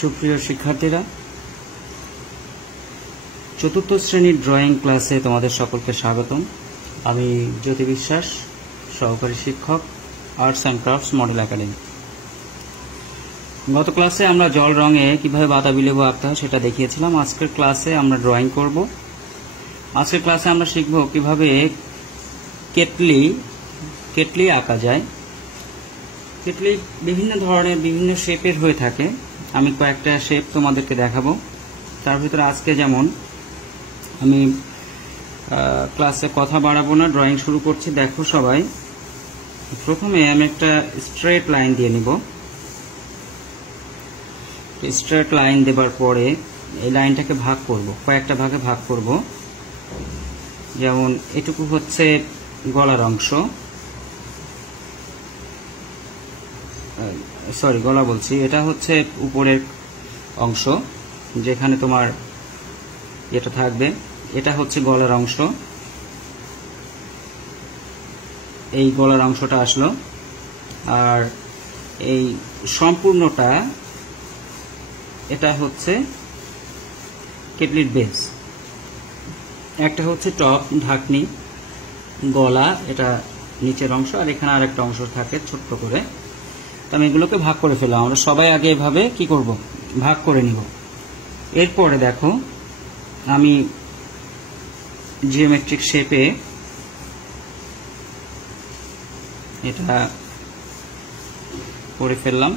সুপ্রিয় শিক্ষার্থীরা, চতুর্থ শ্রেণীর ড্রয়িং ক্লাসে তোমাদের সকলকে স্বাগতম। আমি জ্যোতি বিশ্বাস, সহকারী শিক্ষক, arts and crafts model academy. গত ক্লাসে আমরা জল রঙে কিভাবে বাতাবি লেবু আঁকতে হয় সেটা দেখিয়েছিলাম। আজকের ক্লাসে আমরা ড্রয়িং করব। আজকের ক্লাসে আমরা শিখব কিভাবে কেটলি আঁকা যায়। কেটলি বিভিন্ন ধরনের বিভিন্ন শেপের হয়ে থাকে। আমি কয়েকটা শেপ তোমাদেরকে দেখাবো। তার ভিতরে আজকে যেমন আমি ক্লাসে কথা বাড়াবো না, ড্রয়িং শুরু করছি। দেখো সবাই, প্রথমে আমি একটা স্ট্রেট লাইন দিয়ে নিব। স্ট্রেট লাইন দেবার পরে এই লাইনটাকে ভাগ করব, কয়েকটা ভাগে ভাগ করব। যেমন এটুকু হচ্ছে গলার অংশ, গলা বলছি, এটা হচ্ছে উপরের অংশ যেখানে তোমার এটা থাকবে, এটা হচ্ছে গলার অংশ। এই গলার অংশটা আসলো, আর এই সম্পূর্ণটা এটা হচ্ছে কেটলির বেস। একটা হচ্ছে টপ, ঢাকনি, গলা, এটা নিচের অংশ, আর এখানে আরেকটা অংশ থাকে ছোট্ট করে। তো আমি এগুলোকে ভাগ করে ফেললাম। আমরা সবাই আগে এভাবে কি করব, ভাগ করে নিব। এরপরে দেখো আমি জিওমেট্রিক শেপে এটা করে ফেললাম।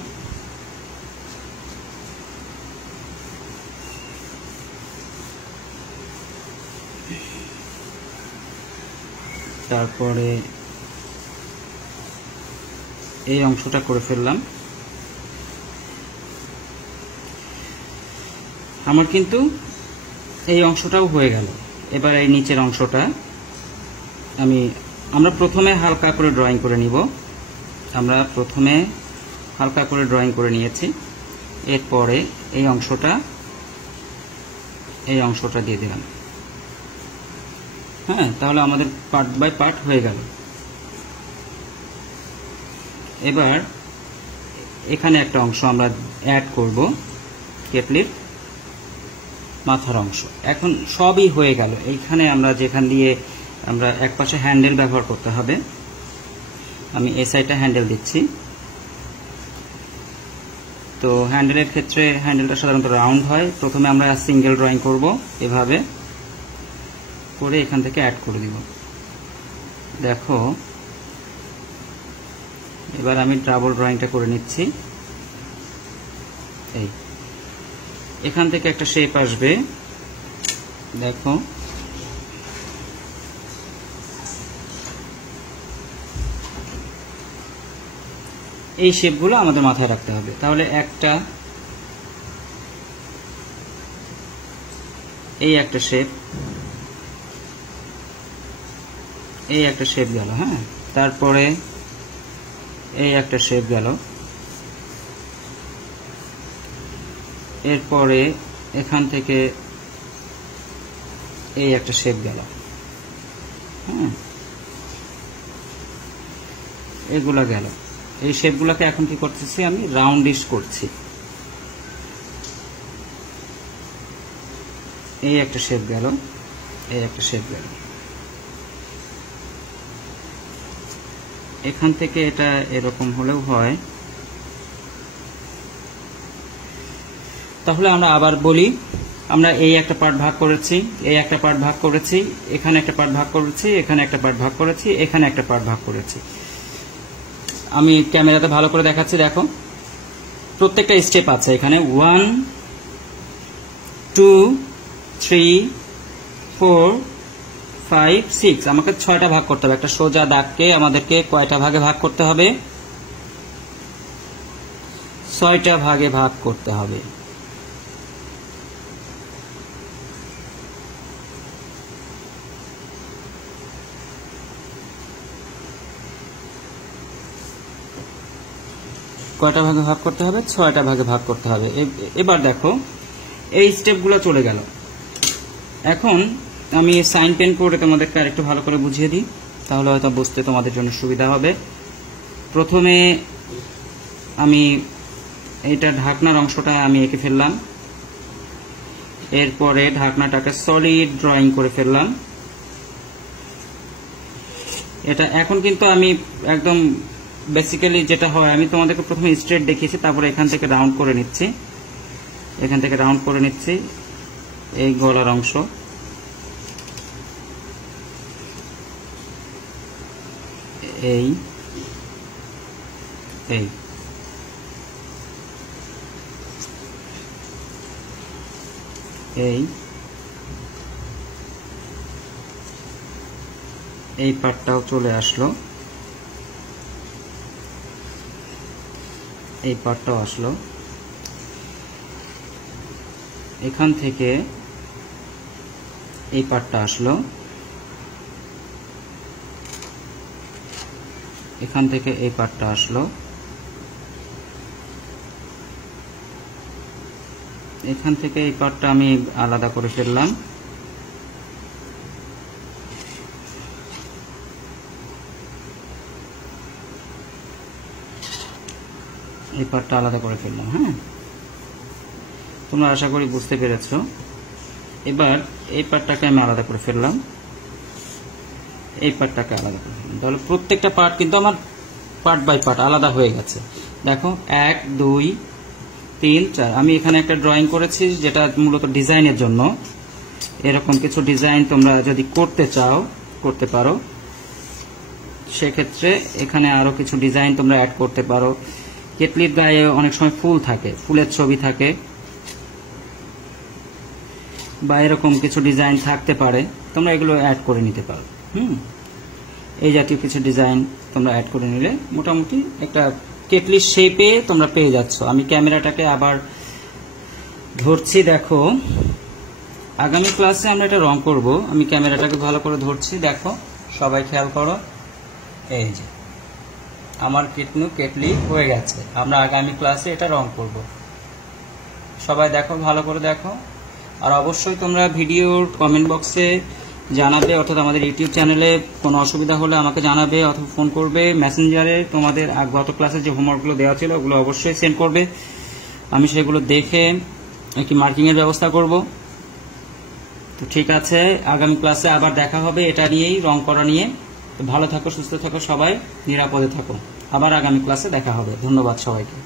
তারপরে এই অংশটা করে ফেললাম। আমার কিন্তু এই অংশটাও হয়ে গেল। এবার এই নিচের অংশটা আমরা প্রথমে হালকা করে ড্রয়িং করে নিব। আমরা প্রথমে হালকা করে ড্রয়িং করে নিয়েছি। এরপরে এই অংশটা দিয়ে দিলাম। হ্যাঁ, তাহলে আমাদের পার্ট বাই পার্ট হয়ে গেল। এবার এখানে একটা অংশ আমরা অ্যাড করব, কেটলির মাথার অংশ। এখন সবই হয়ে গেল। এইখানে আমরা যেখান দিয়ে আমরা এক পাশে হ্যান্ডেল ব্যবহার করতে হবে, আমি এই সাইডটা হ্যান্ডেল দিচ্ছি। তো হ্যান্ডেলের ক্ষেত্রে হ্যান্ডেলটা সাধারণত রাউন্ড হয়। প্রথমে আমরা সিঙ্গেল ড্রয়িং করব, এভাবে করে এখান থেকে অ্যাড করে দিব। দেখো এবার আমি ডাবল ড্রয়িংটা করে নিচ্ছি। এখান থেকে একটা শেপ আসবে, দেখো এই শেপগুলো আমাদের মাথায় রাখতে হবে। তাহলে এই একটা শেপ গেল। হ্যাঁ, তারপরে এই একটা শেপ গেল। এরপরে এখান থেকে এই একটা শেপ গেল। হ্যাঁ, এগুলা গেল। এই শেপগুলোকে এখন কি করতেছি, আমি রাউন্ডিশ করছি। এই একটা শেপ গেল, এই একটা শেপ গেল। এখান থেকে এটা এরকম হলেও হয়। তাহলে আমরা আবার বলি, আমরা এই একটা পার্ট ভাগ করেছি, এই একটা পার্ট ভাগ করেছি, এখানে একটা পার্ট ভাগ করেছি, এখানে একটা পার্ট ভাগ করেছি, এখানে একটা পার্ট ভাগ করেছি। আমি ক্যামেরাতে ভালো করে দেখাচ্ছি। দেখো প্রত্যেকটা স্টেপ আছে এখানে। 1 2 3 4 5 6, আমাকে 6টা ভাগ করতে হবে। একটা সোজা দাগকে আমাদেরকে কয়টা ভাগে ভাগ করতে হবে? 6টা ভাগে ভাগ করতে হবে। কয়টা ভাগে ভাগ করতে হবে? 6টা ভাগে ভাগ করতে হবে। এবার দেখো এই স্টেপগুলো চলে গেল। এখন আমি সাইন পেন করে তোমাদেরকে আরেকটু ভালো করে বুঝিয়ে দিই, তাহলে হয়তো বুঝতে তোমাদের জন্য সুবিধা হবে। প্রথমে আমি এইটা ঢাকনার অংশটা আমি এঁকে ফেললাম। এরপরে ঢাকনাটাকে সলিড ড্রয়িং করে ফেললাম। এটা এখন কিন্তু আমি একদম বেসিক্যালি যেটা হয়, আমি তোমাদেরকে প্রথমে স্ট্রেট দেখিয়েছি, তারপরে এখান থেকে রাউন্ড করে নিচ্ছি, এখান থেকে রাউন্ড করে নিচ্ছি এই গলার অংশ। এই এই এই এই পার্টটাও চলে আসলো, এই পার্টটাও আসলো। এখান থেকে এই পার্টটা আসলো, এখান থেকে এই পার্টটা আসলো, এখান থেকে এই পার্টটা আমি আলাদা করে ফেললাম। এই পার্টটা আলাদা করে ফেললাম। হ্যাঁ, তোমরা আশা করি বুঝতে পেরেছো। এবার এই পার্টটাকে আমি আলাদা করে ফেললাম, এই পার্টটাকে আলাদা করে ফেললাম। তাহলে প্রত্যেকটা পার্ট কিন্তু আমার পার্ট বাই পার্ট আলাদা হয়ে গেছে। দেখো 1 2 3 4। আমি এখানে একটা ড্রয়িং করেছি যেটা মূলত ডিজাইনের জন্য। এরকম কিছু ডিজাইন তোমরা যদি করতে চাও করতে পারো, সেক্ষেত্রে এখানে আরো কিছু ডিজাইন তোমরা অ্যাড করতে পারো। কেটলির গায়ে অনেক সময় ফুল থাকে, ফুলের ছবি থাকে, বা এরকম কিছু ডিজাইন থাকতে পারে, তোমরা এগুলো অ্যাড করে নিতে পারো। এই জাতীয় কিছু ডিজাইন তোমরা অ্যাড করে নিলে মোটামুটি একটা কেটলির শেপে তোমরা পেয়ে যাচ্ছ। আমি ক্যামেরাটাকে আবার ধরছি, দেখো আগামী ক্লাসে আমরা এটা রং করব। আমি ক্যামেরাটাকে ভালো করে ধরছি, দেখো সবাই খেয়াল করো। এই যে আমার কেটলি হয়ে গেছে, আমরা আগামী ক্লাসে এটা রং করব। সবাই দেখো, ভালো করে দেখো। আর অবশ্যই তোমরা ভিডিওর কমেন্ট বক্সে জানাবে, অর্থাৎ আমাদের ইউটিউব চ্যানেলে কোনো অসুবিধা হলে আমাকে জানাবে অথবা ফোন করবে। মেসেঞ্জারে তোমাদের গত ক্লাসে যে হোমওয়ার্কগুলো দেওয়া ছিল ওগুলো অবশ্যই সেন্ড করবে, আমি সেগুলো দেখে একটি মার্কিংয়ের ব্যবস্থা করব। তো ঠিক আছে, আগামী ক্লাসে আবার দেখা হবে এটা নিয়েই, রং করা নিয়ে। তো ভালো থাকো, সুস্থ থাকো, সবাই নিরাপদে থাকো। আবার আগামী ক্লাসে দেখা হবে। ধন্যবাদ সবাইকে।